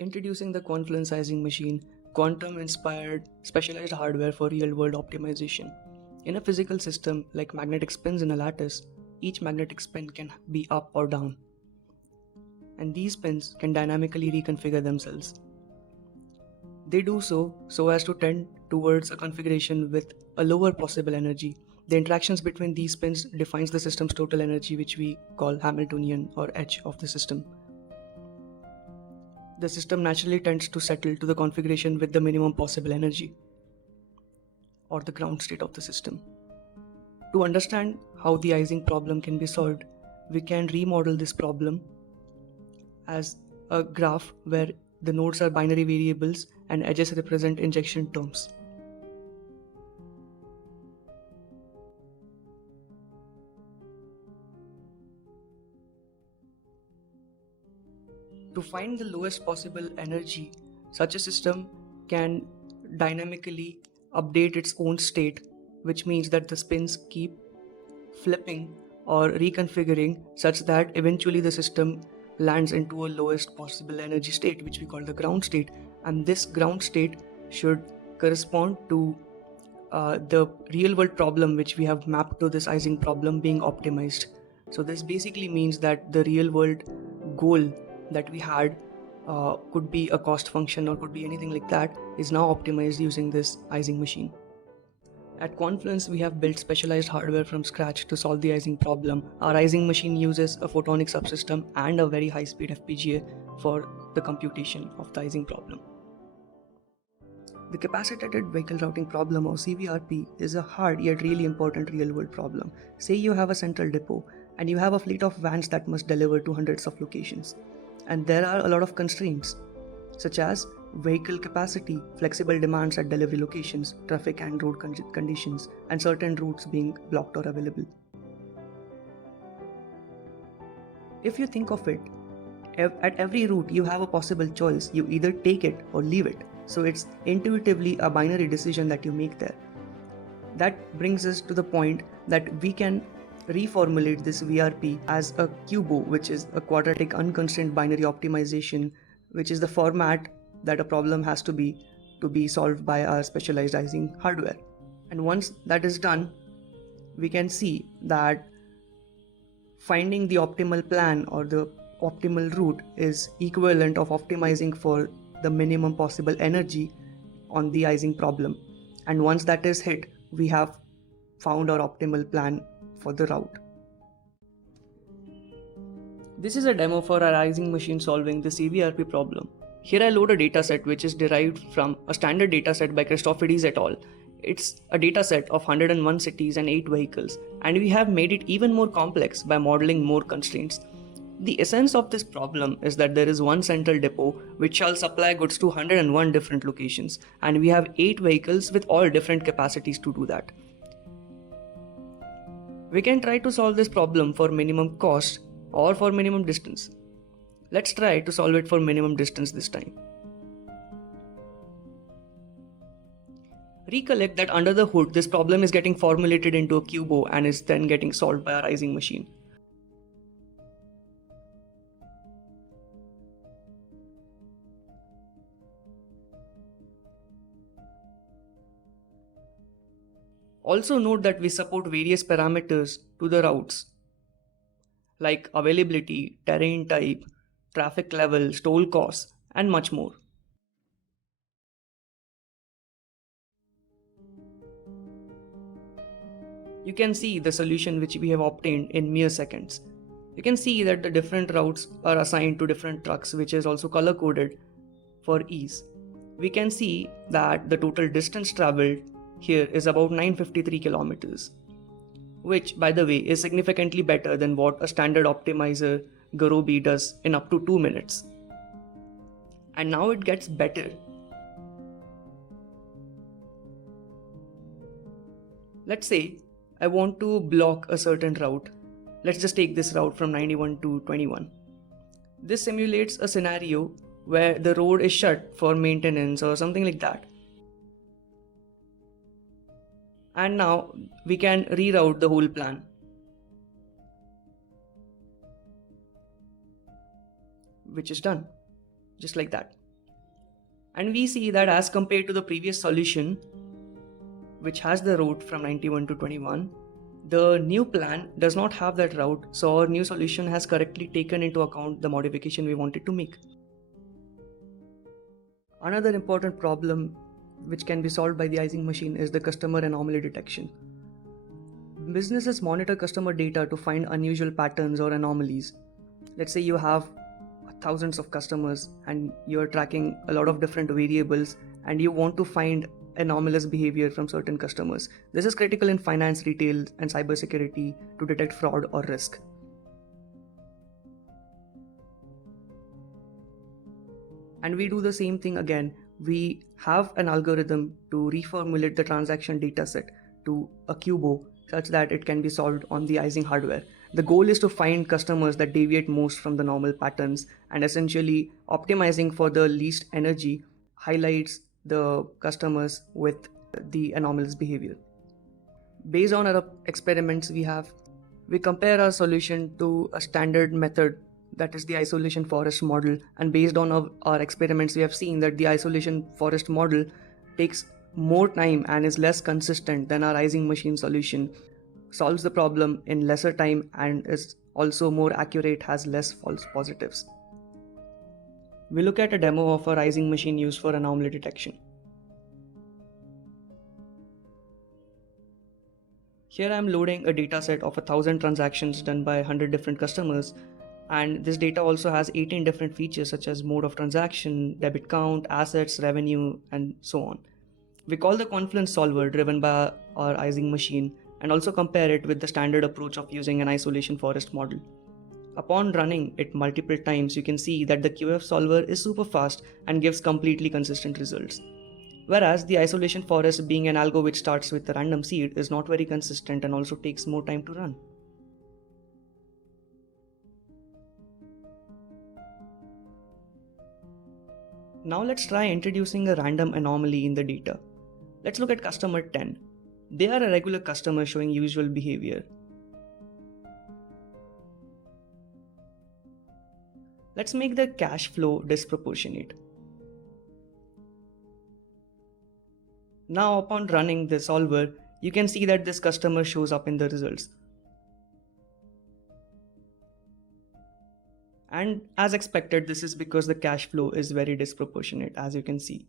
Introducing the Quanfluence Ising Machine, quantum-inspired specialized hardware for real-world optimization. In a physical system like magnetic spins in a lattice, each magnetic spin can be up or down, and these spins can dynamically reconfigure themselves. They do so as to tend towards a configuration with a lower possible energy. The interactions between these spins defines the system's total energy, which we call Hamiltonian or H of the system. The system naturally tends to settle to the configuration with the minimum possible energy, or the ground state of the system. To understand how the Ising problem can be solved, we can remodel this problem as a graph where the nodes are binary variables and edges represent injection terms. To find the lowest possible energy, such a system can dynamically update its own state, which means that the spins keep flipping or reconfiguring such that eventually the system lands into a lowest possible energy state, which we call the ground state, and this ground state should correspond to the real world problem which we have mapped to this Ising problem being optimized. So this basically means that the real world goal that we had could be a cost function or could be anything like that, is now optimized using this Ising machine. At Quanfluence, we have built specialized hardware from scratch to solve the Ising problem. Our Ising machine uses a photonic subsystem and a very high-speed FPGA for the computation of the Ising problem. The Capacitated Vehicle Routing problem, or CVRP, is a hard yet really important real-world problem. Say you have a central depot and you have a fleet of vans that must deliver to hundreds of locations. And there are a lot of constraints, such as vehicle capacity, flexible demands at delivery locations, traffic and road conditions, and certain routes being blocked or available. If you think of it, at every route you have a possible choice. You either take it or leave it. So it's intuitively a binary decision that you make there. That brings us to the point that we can reformulate this VRP as a QBO, which is a quadratic unconstrained binary optimization, which is the format that a problem has to be solved by our specialized Ising hardware. And once that is done, we can see that finding the optimal plan or the optimal route is equivalent of optimizing for the minimum possible energy on the Ising problem. And once that is hit, we have found our optimal plan for the route. This is a demo for our Ising machine solving the CVRP problem. Here I load a dataset which is derived from a standard dataset by Christofides et al. It's a dataset of 101 cities and 8 vehicles, and we have made it even more complex by modeling more constraints. The essence of this problem is that there is one central depot which shall supply goods to 101 different locations, and we have 8 vehicles with all different capacities to do that. We can try to solve this problem for minimum cost or for minimum distance. Let's try to solve it for minimum distance this time. Recollect that under the hood, this problem is getting formulated into a QBO and is then getting solved by our Ising machine. Also note that we support various parameters to the routes, like availability, terrain type, traffic level, toll costs, and much more. You can see the solution which we have obtained in mere seconds. You can see that the different routes are assigned to different trucks, which is also color coded for ease. We can see that the total distance traveled here is about 953 kilometers, which, by the way, is significantly better than what a standard optimizer Garobi does in up to 2 minutes. And now it gets better. Let's say I want to block a certain route. Let's just take this route from 91 to 21. This simulates a scenario where the road is shut for maintenance or something like that. And now we can reroute the whole plan. Which is done, just like that. And we see that as compared to the previous solution, which has the route from 91 to 21, the new plan does not have that route, so our new solution has correctly taken into account the modification we wanted to make. Another important problem which can be solved by the Ising machine is the customer anomaly detection. Businesses monitor customer data to find unusual patterns or anomalies. Let's say you have thousands of customers and you're tracking a lot of different variables and you want to find anomalous behavior from certain customers. This is critical in finance, retail, and cybersecurity to detect fraud or risk. And we do the same thing again. We have an algorithm to reformulate the transaction dataset to a QBO such that it can be solved on the Ising hardware. The goal is to find customers that deviate most from the normal patterns, and essentially optimizing for the least energy highlights the customers with the anomalous behavior. Based on our experiments we compare our solution to a standard method, that is the isolation forest model, and based on our experiments we have seen that the isolation forest model takes more time and is less consistent than our Ising machine solution, solves the problem in lesser time and is also more accurate, has less false positives. We look at a demo of our Ising machine used for anomaly detection. Here I am loading a dataset of 1,000 transactions done by 100 different customers, and this data also has 18 different features such as mode of transaction, debit count, assets, revenue, and so on. We call the Quanfluence solver driven by our Ising machine and also compare it with the standard approach of using an isolation forest model. Upon running it multiple times, you can see that the QF solver is super fast and gives completely consistent results. Whereas the isolation forest, being an algo which starts with a random seed, is not very consistent and also takes more time to run. Now let's try introducing a random anomaly in the data. Let's look at customer 10. They are a regular customer showing usual behavior. Let's make the cash flow disproportionate. Now upon running the solver, you can see that this customer shows up in the results. And as expected, this is because the cash flow is very disproportionate, as you can see.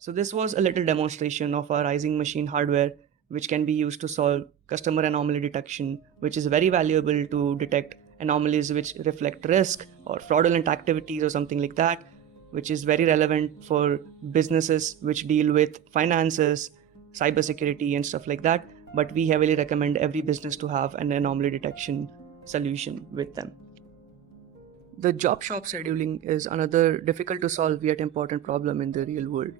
So this was a little demonstration of our Ising machine hardware, which can be used to solve customer anomaly detection, which is very valuable to detect anomalies which reflect risk or fraudulent activities or something like that, which is very relevant for businesses which deal with finances, cybersecurity and stuff like that. But we heavily recommend every business to have an anomaly detection solution with them. The job shop scheduling is another difficult to solve yet important problem in the real world.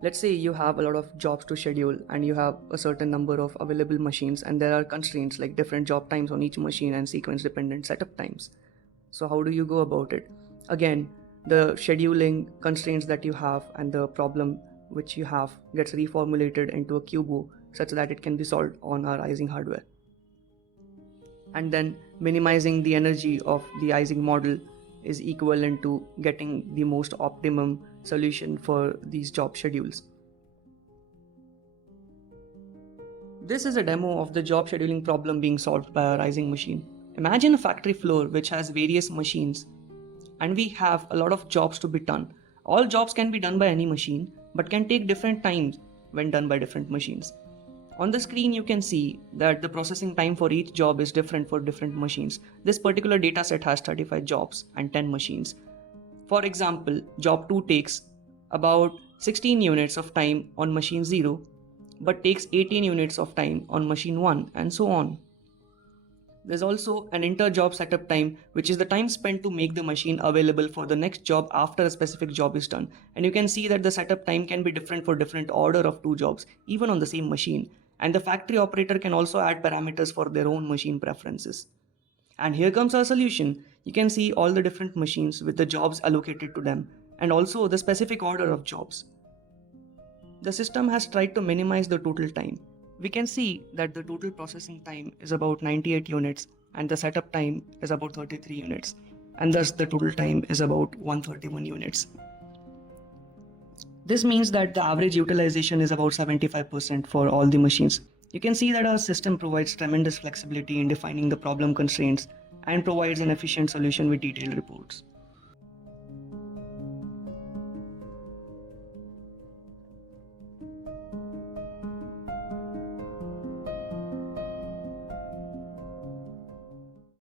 Let's say you have a lot of jobs to schedule and you have a certain number of available machines and there are constraints like different job times on each machine and sequence dependent setup times. So how do you go about it? Again, the scheduling constraints that you have and the problem which you have gets reformulated into a QBO such that it can be solved on our Ising hardware. And then minimizing the energy of the Ising model is equivalent to getting the most optimum solution for these job schedules. This is a demo of the job scheduling problem being solved by our Ising machine. Imagine a factory floor which has various machines and we have a lot of jobs to be done. All jobs can be done by any machine but can take different times when done by different machines. On the screen you can see that the processing time for each job is different for different machines. This particular dataset has 35 jobs and 10 machines. For example, job 2 takes about 16 units of time on machine 0 but takes 18 units of time on machine 1 and so on. There's also an inter-job setup time, which is the time spent to make the machine available for the next job after a specific job is done. And you can see that the setup time can be different for different order of 2 jobs, even on the same machine. And the factory operator can also add parameters for their own machine preferences. And here comes our solution. You can see all the different machines with the jobs allocated to them, and also the specific order of jobs. The system has tried to minimize the total time. We can see that the total processing time is about 98 units and the setup time is about 33 units, and thus the total time is about 131 units. This means that the average utilization is about 75% for all the machines. You can see that our system provides tremendous flexibility in defining the problem constraints and provides an efficient solution with detailed reports.